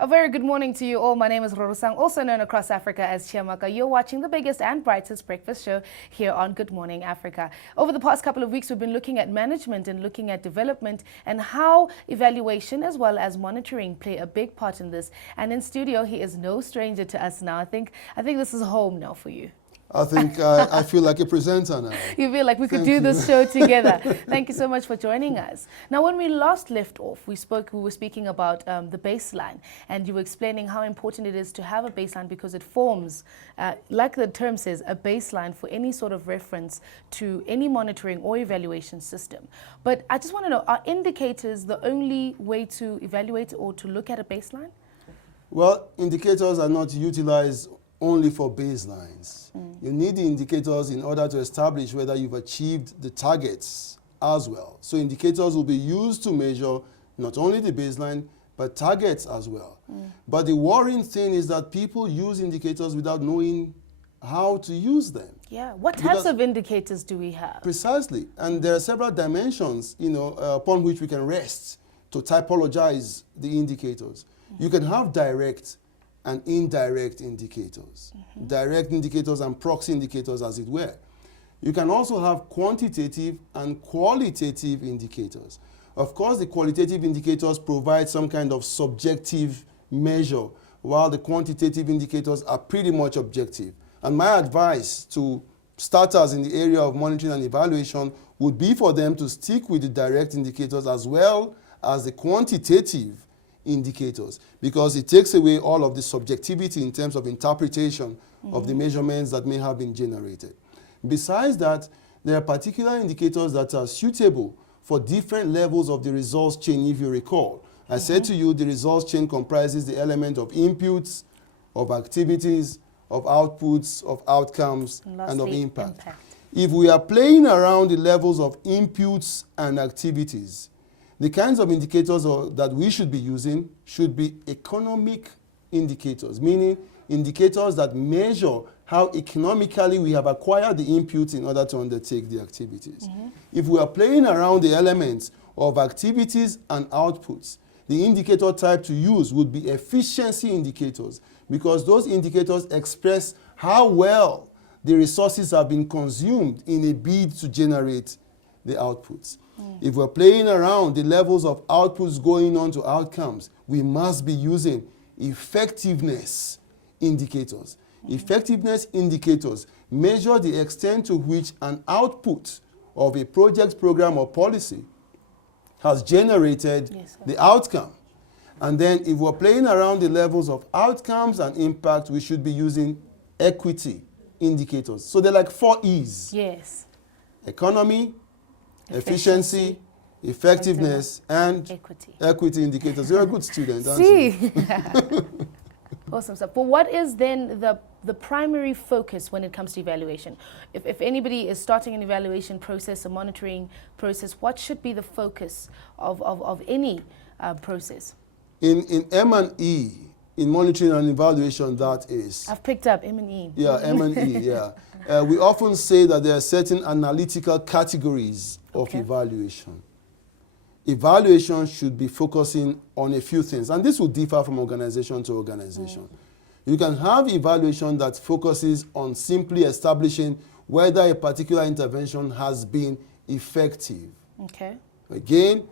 A very good morning to you all. My name is Rorosang, also known across Africa as Chiamaka. You're watching the biggest and brightest breakfast show here on Good Morning Africa. Over the past couple of weeks, we've been looking at management and looking at development and how evaluation as well as monitoring play a big part in this. And in studio, he is no stranger to us now. I think this is home now for you. I think I feel like a presenter now. You feel like we could do this show together. Thank you so much for joining us. Now, when we last left off, we were speaking about the baseline, and you were explaining how important it is to have a baseline because it forms, like the term says, a baseline for any sort of reference to any monitoring or evaluation system. But I just want to know, are indicators the only way to evaluate or to look at a baseline? Well, indicators are not utilized only for baselines. You need the indicators in order to establish whether you've achieved the targets as well. So indicators will be used to measure not only the baseline, but targets as well. But the worrying thing is that people use indicators without knowing how to use them. Yeah, what types of indicators do we have? Precisely, and there are several dimensions, upon which we can rest to typologize the indicators. You can have direct and indirect indicators, direct indicators and proxy indicators, as it were. You can also have quantitative and qualitative indicators. Of course, the qualitative indicators provide some kind of subjective measure, while the quantitative indicators are pretty much objective. And my advice to starters in the area of monitoring and evaluation would be for them to stick with the direct indicators as well as the quantitative indicators, because it takes away all of the subjectivity in terms of interpretation of the measurements that may have been generated. Besides that, there are particular indicators that are suitable for different levels of the results chain, if you recall. I said to you the results chain comprises the element of inputs, of activities, of outputs, of outcomes, and of impact. If we are playing around the levels of inputs and activities, the kinds of indicators that we should be using should be economic indicators, meaning indicators that measure how economically we have acquired the inputs in order to undertake the activities. If we are playing around the elements of activities and outputs, the indicator type to use would be efficiency indicators, because those indicators express how well the resources have been consumed in a bid to generate the outputs. If we're playing around the levels of outputs going on to outcomes, we must be using effectiveness indicators. Effectiveness indicators measure the extent to which an output of a project, program, or policy has generated the outcome. And then if we're playing around the levels of outcomes and impact, we should be using equity indicators. So they're like 4 E's. Yes. Economy, efficiency, effectiveness, and equity indicators. You're a good student, aren't you? Awesome stuff. But what is then the primary focus when it comes to evaluation? If anybody is starting an evaluation process, a monitoring process, what should be the focus of any process? In M&E, in monitoring and evaluation, that is. I've picked up M&E. Yeah, M&E, yeah. We often say that there are certain analytical categories of evaluation. Evaluation should be focusing on a few things, and this will differ from organization to organization. You can have evaluation that focuses on simply establishing whether a particular intervention has been effective. Okay. Again,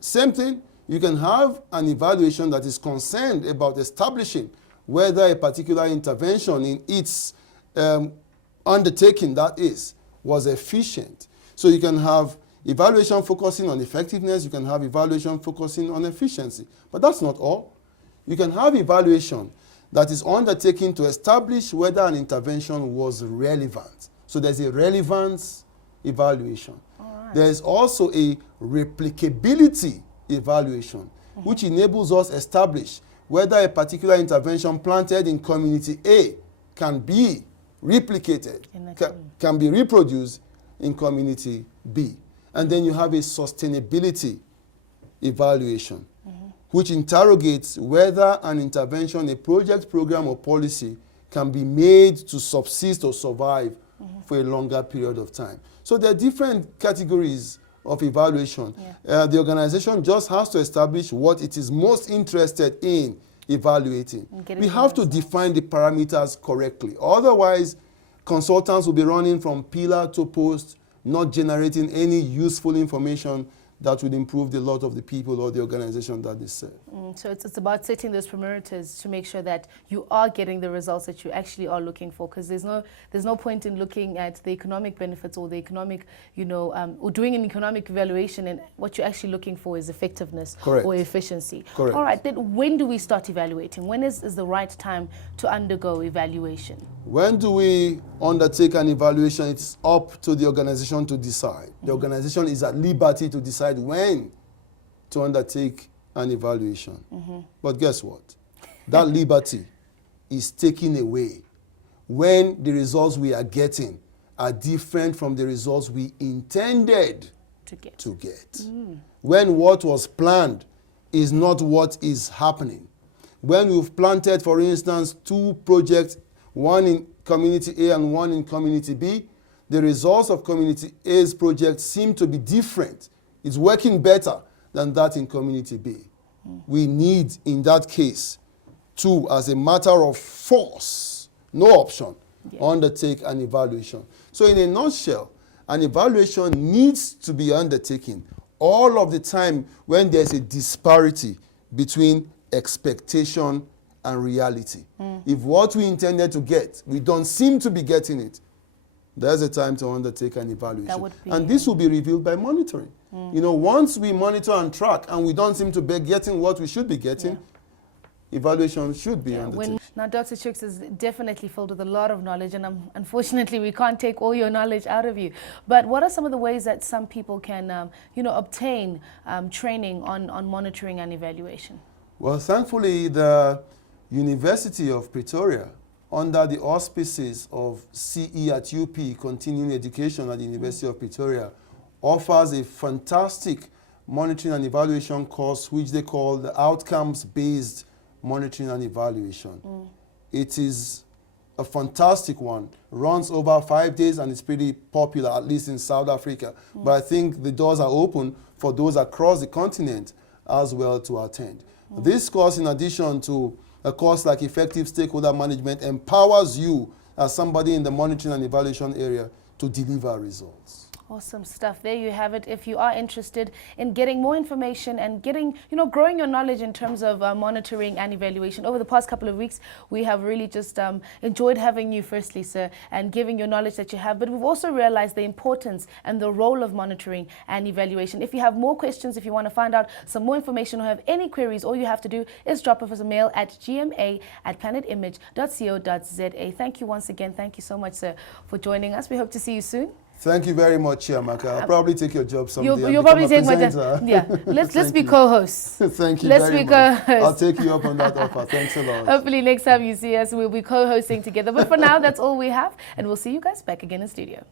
same thing. You can have an evaluation that is concerned about establishing whether a particular intervention in its undertaking, that is, was efficient. So you can have evaluation focusing on effectiveness, you can have evaluation focusing on efficiency. But that's not all. You can have evaluation that is undertaken to establish whether an intervention was relevant. So there's a relevance evaluation. There is also a replicability evaluation, which enables us to establish whether a particular intervention planted in community A can be replicated, can be reproduced in community B. And then you have a sustainability evaluation, which interrogates whether an intervention, a project, program, or policy can be made to subsist or survive for a longer period of time. So there are different categories of evaluation. The organization just has to establish what it is most interested in evaluating. Getting We the have to results. define the parameters correctly. Otherwise, consultants will be running from pillar to post, not generating any useful information that would improve the lot of the people or the organization that they serve. So it's about setting those parameters to make sure that you are getting the results that you actually are looking for, because there's no point in looking at the economic benefits or the economic, or doing an economic evaluation, and what you're actually looking for is effectiveness. Correct. Or efficiency. Correct. All right, then when do we start evaluating? When is the right time to undergo evaluation? When do we undertake an evaluation? It's up to the organization to decide. The organization is at liberty to decide when to undertake an evaluation. But guess what? That liberty is taken away when the results we are getting are different from the results we intended to get. When what was planned is not what is happening. When we've planted, for instance, 2 projects, one in community A and one in community B, the results of community A's project seem to be different. It's working better than that in community B. We need, in that case, to, as a matter of force, no option, undertake an evaluation. So in a nutshell, an evaluation needs to be undertaken all of the time when there's a disparity between expectation and reality. If what we intended to get, we don't seem to be getting it, there's a time to undertake an evaluation. And this will be revealed by monitoring. Once we monitor and track and we don't seem to be getting what we should be getting, evaluation should be undertaken. Now, Dr. Chuks is definitely filled with a lot of knowledge, and unfortunately, we can't take all your knowledge out of you. But what are some of the ways that some people can, obtain training on monitoring and evaluation? Well, thankfully, the University of Pretoria, under the auspices of CE at UP, Continuing Education at the University of Pretoria, offers a fantastic monitoring and evaluation course, which they call the Outcomes-Based Monitoring and Evaluation. It is a fantastic one, runs over 5 days, and it's pretty popular, at least in South Africa. But I think the doors are open for those across the continent as well to attend. This course, in addition to a course like Effective Stakeholder Management, empowers you as somebody in the monitoring and evaluation area to deliver results. Awesome stuff. There you have it. If you are interested in getting more information and getting, growing your knowledge in terms of monitoring and evaluation, over the past couple of weeks, we have really just enjoyed having you, firstly, sir, and giving your knowledge that you have. But we've also realized the importance and the role of monitoring and evaluation. If you have more questions, if you want to find out some more information or have any queries, all you have to do is drop us a mail at gma@planetimage.co.za. Thank you once again. Thank you so much, sir, for joining us. We hope to see you soon. Thank you very much, Chiamaka. I'll probably take your job someday. You'll probably take my job. Yeah, let's be co-hosts. Thank you Let's very be much. co-hosts. I'll take you up on that offer. Thanks a lot. Hopefully next time you see us, we'll be co-hosting together. But for now, that's all we have, and we'll see you guys back again in studio.